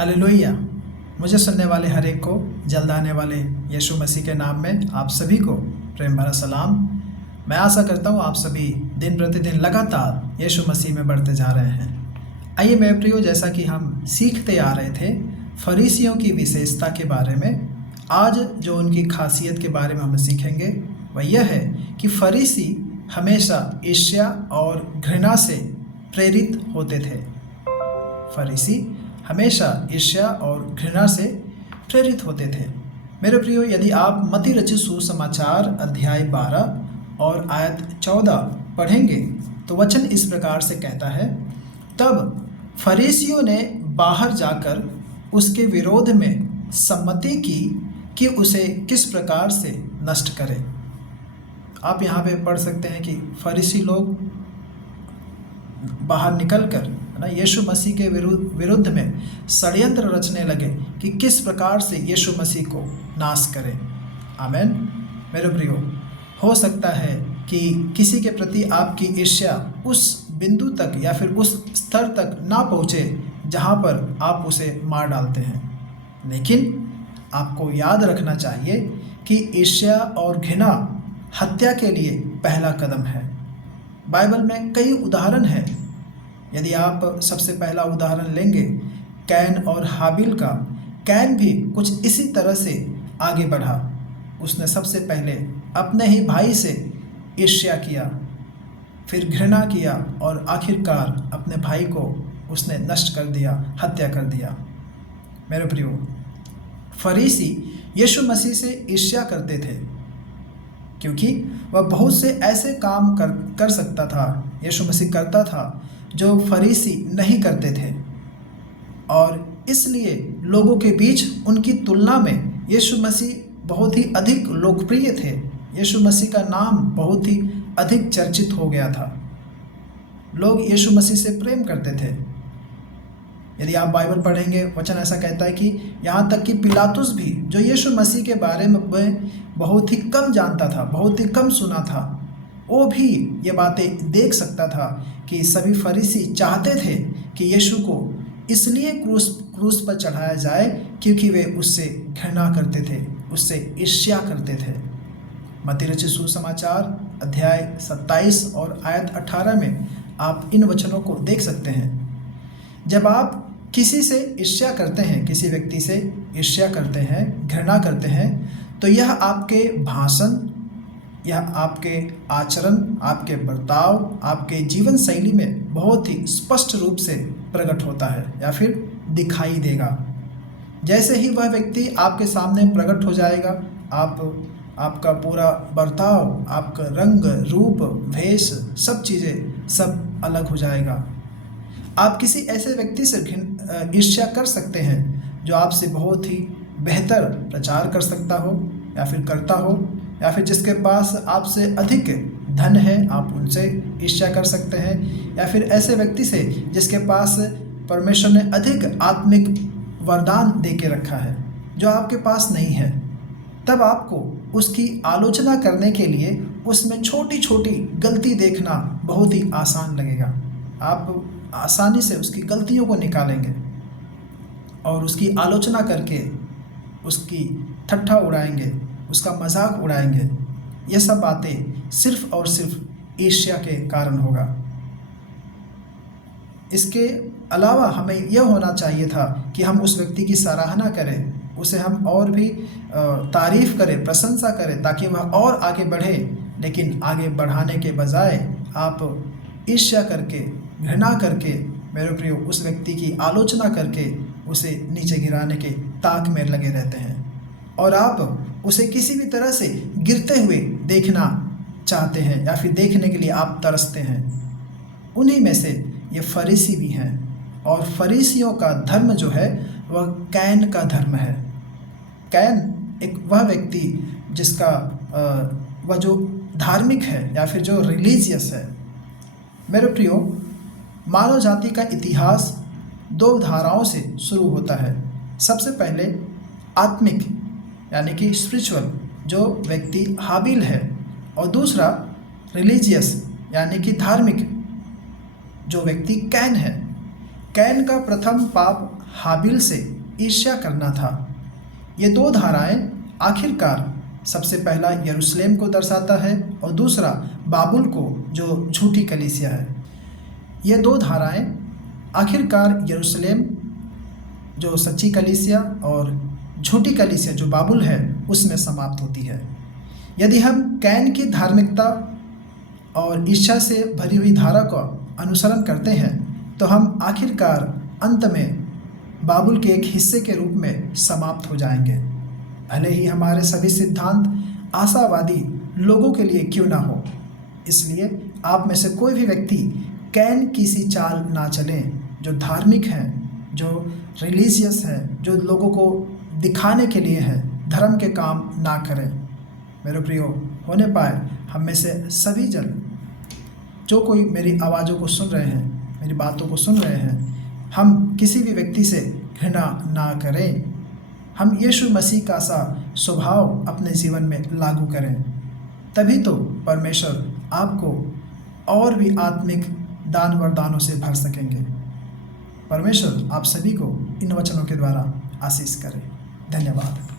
Hallelujah. मुझे सुनने वाले हर एक को जल्द आने वाले यीशु मसीह के नाम में आप सभी को प्रेम भरा सलाम। मैं आशा करता हूँ आप सभी दिन प्रतिदिन लगातार यीशु मसीह में बढ़ते जा रहे हैं। आइए मेरे प्रियो, जैसा कि हम सीखते आ रहे थे फरीसियों की विशेषता के बारे में, आज जो उनकी खासियत के बारे में हम सीखेंगे वह यह है कि फरीसी हमेशा ईर्ष्या और घृणा से प्रेरित होते थे। फरीसी हमेशा ईर्ष्या और घृणा से प्रेरित होते थे। मेरे प्रियो, यदि आप मत्ती रचित सुसमाचार अध्याय 12 और आयत 14 पढ़ेंगे तो वचन इस प्रकार से कहता है, तब फरीसियों ने बाहर जाकर उसके विरोध में सम्मति की कि उसे किस प्रकार से नष्ट करें। आप यहाँ पे पढ़ सकते हैं कि फरीसी लोग बाहर निकलकर यीशु मसीह के विरुद्ध में षड्यंत्र रचने लगे कि किस प्रकार से यीशु मसीह को नाश करें। आमेन। मेरे प्रियो, हो सकता है कि किसी के प्रति आपकी ईर्ष्या उस बिंदु तक या फिर उस स्तर तक ना पहुँचे जहाँ पर आप उसे मार डालते हैं, लेकिन आपको याद रखना चाहिए कि ईर्ष्या और घृणा हत्या के लिए पहला कदम है। बाइबल में कई उदाहरण हैं। यदि आप सबसे पहला उदाहरण लेंगे कैन और हाबिल का, कैन भी कुछ इसी तरह से आगे बढ़ा। उसने सबसे पहले अपने ही भाई से ईर्ष्या किया, फिर घृणा किया और आखिरकार अपने भाई को उसने नष्ट कर दिया, हत्या कर दिया। मेरे प्रियो, फरीसी यीशु मसीह से ईर्ष्या करते थे क्योंकि वह बहुत से ऐसे काम कर सकता था, यीशु मसीह करता था जो फरीसी नहीं करते थे, और इसलिए लोगों के बीच उनकी तुलना में यीशु मसीह बहुत ही अधिक लोकप्रिय थे। यीशु मसीह का नाम बहुत ही अधिक चर्चित हो गया था। लोग यीशु मसीह से प्रेम करते थे। यदि आप बाइबल पढ़ेंगे, वचन ऐसा कहता है कि यहाँ तक कि पिलातुस भी, जो यीशु मसीह के बारे में बहुत ही कम जानता था, बहुत ही कम सुना था, वो भी ये बातें देख सकता था कि सभी फरीसी चाहते थे कि यीशु को इसलिए क्रूस पर चढ़ाया जाए क्योंकि वे उससे घृणा करते थे, उससे ईर्ष्या करते थे। मत्ती रचित सुसमाचार अध्याय 27 और आयत 18 में आप इन वचनों को देख सकते हैं। जब आप किसी से ईर्ष्या करते हैं, किसी व्यक्ति से ईर्ष्या करते हैं, घृणा करते हैं, तो यह आपके भाषण, यह आपके आचरण, आपके बर्ताव, आपके जीवन शैली में बहुत ही स्पष्ट रूप से प्रकट होता है या फिर दिखाई देगा। जैसे ही वह व्यक्ति आपके सामने प्रकट हो जाएगा, आपका पूरा बर्ताव, आपका रंग, रूप, वेश, सब चीज़ें सब अलग हो जाएगा। आप किसी ऐसे व्यक्ति से ईर्ष्या कर सकते हैं जो आपसे बहुत ही बेहतर प्रचार कर सकता हो या फिर करता हो, या फिर जिसके पास आपसे अधिक धन है, आप उनसे ईर्ष्या कर सकते हैं, या फिर ऐसे व्यक्ति से जिसके पास परमेश्वर ने अधिक आत्मिक वरदान दे के रखा है जो आपके पास नहीं है। तब आपको उसकी आलोचना करने के लिए उसमें छोटी छोटी गलती देखना बहुत ही आसान लगेगा। आप आसानी से उसकी गलतियों को निकालेंगे और उसकी आलोचना करके उसकी ठट्ठा उड़ाएंगे, उसका मजाक उड़ाएंगे। ये सब बातें सिर्फ और सिर्फ ईर्ष्या के कारण होगा। इसके अलावा हमें यह होना चाहिए था कि हम उस व्यक्ति की सराहना करें, उसे हम और भी तारीफ करें, प्रशंसा करें, ताकि वह और आगे बढ़े। लेकिन आगे बढ़ाने के बजाय आप ईर्ष्या करके, घृणा करके, मेरे प्रियो, उस व्यक्ति की आलोचना करके उसे नीचे गिराने के ताक में लगे रहते हैं, और आप उसे किसी भी तरह से गिरते हुए देखना चाहते हैं या फिर देखने के लिए आप तरसते हैं। उन्हीं में से ये फरीसी भी हैं, और फरीसियों का धर्म जो है वह कैन का धर्म है। कैन एक वह व्यक्ति जिसका वह जो धार्मिक है या फिर जो रिलीजियस है। मेरे प्रियो, मानव जाति का इतिहास दो धाराओं से शुरू होता है। सबसे पहले आत्मिक यानी कि स्पिरिचुअल, जो व्यक्ति हाबिल है, और दूसरा रिलीजियस यानी कि धार्मिक, जो व्यक्ति कैन है। कैन का प्रथम पाप हाबिल से ईर्ष्या करना था। ये दो धाराएं आखिरकार सबसे पहला यरूशलेम को दर्शाता है और दूसरा बाबुल को, जो झूठी कलीसिया है। ये दो धाराएं आखिरकार यरूशलेम जो सच्ची कलीसिया और झूठी कलीसिया जो बाबुल है उसमें समाप्त होती है। यदि हम कैन की धार्मिकता और ईर्ष्या से भरी हुई धारा का अनुसरण करते हैं तो हम आखिरकार अंत में बाबुल के एक हिस्से के रूप में समाप्त हो जाएंगे, भले ही हमारे सभी सिद्धांत आशावादी लोगों के लिए क्यों ना हो। इसलिए आप में से कोई भी व्यक्ति कैन की सी चाल ना चलें, जो धार्मिक हैं, जो रिलीजियस हैं, जो लोगों को दिखाने के लिए है, धर्म के काम ना करें। मेरे प्रियो, होने पाए हम में से सभी जन जो कोई मेरी आवाज़ों को सुन रहे हैं, मेरी बातों को सुन रहे हैं, हम किसी भी व्यक्ति से घृणा ना करें। हम यीशु मसीह का सा स्वभाव अपने जीवन में लागू करें, तभी तो परमेश्वर आपको और भी आत्मिक दान वरदानों से भर सकेंगे। परमेश्वर आप सभी को इन वचनों के द्वारा आशीष करें। धन्यवाद।